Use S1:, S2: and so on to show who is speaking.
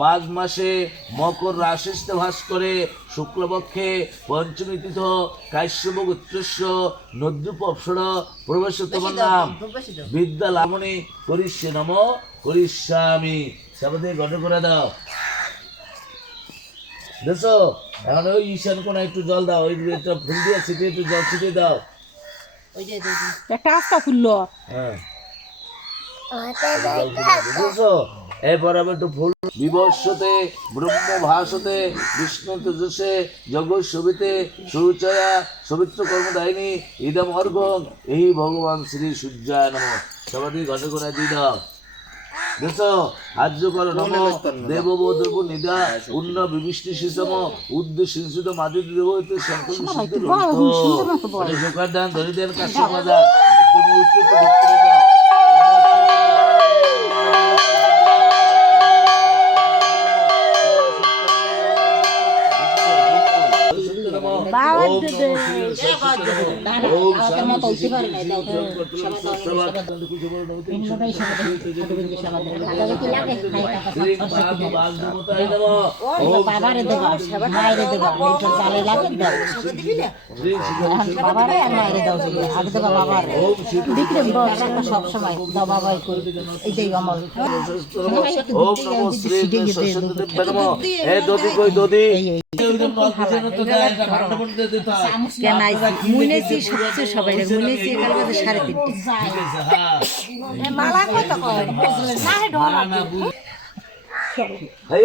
S1: মাঘ মাসে মকর রাশিস্তে ভাস করে শুক্লপক্ষে পঞ্চমী তীর্থ কাশ্যপ উত্তস্য নদ্যুপ অপসর প্রবেশ তোমার নাম বিদ্যা লামণি করিষ্যে নম করিষ্যামি। সবাই গঠন করে দাও। দেখো এখন ওই ঈশান কোনা একটু জল দাও ওই একটা ফুল দিয়ে ছিটিয়ে একটু জল ছিটিয়ে দাও।
S2: একটা আস্তা খুললো
S1: হ্যাঁ। বুঝেছ? এরপর আমি একটু ফুল বিবর্ষতে ব্রহ্ম ভাসতে বিষ্ণু তেজসে জগৎ শোভিতে সুচয়া সবিত্র কর্মদায়িনী ইদম অর্ঘম এই ভগবান শ্রী সূর্যায় নম। সবাই ঘটে করে দিয়ে দাও। দেখো আর্য কর নম দেব দেব নিদা উন্ন বিবিষ্টি শিশম উদ্দ সিংসিত মাদি দেব শঙ্কর সিদ্ধ সুখার দান ধরি দেন কাশ্যপ
S2: বাবারে দেবা মায়েরে দেবা এইটা জালে লাগে বাবারে আর মায়েরে দাও আগে দেবা বাবার বস সব সময় দাও বাবাই করি এইটাই আমার
S1: ওম নমো শ্রী সরস্বতী দদি কই দদি
S2: কেন মুনেছি সবচেয়ে সবাই মুনেছি এখানে বাজে সাড়ে তিনটে। মালা কত কয়?
S1: হে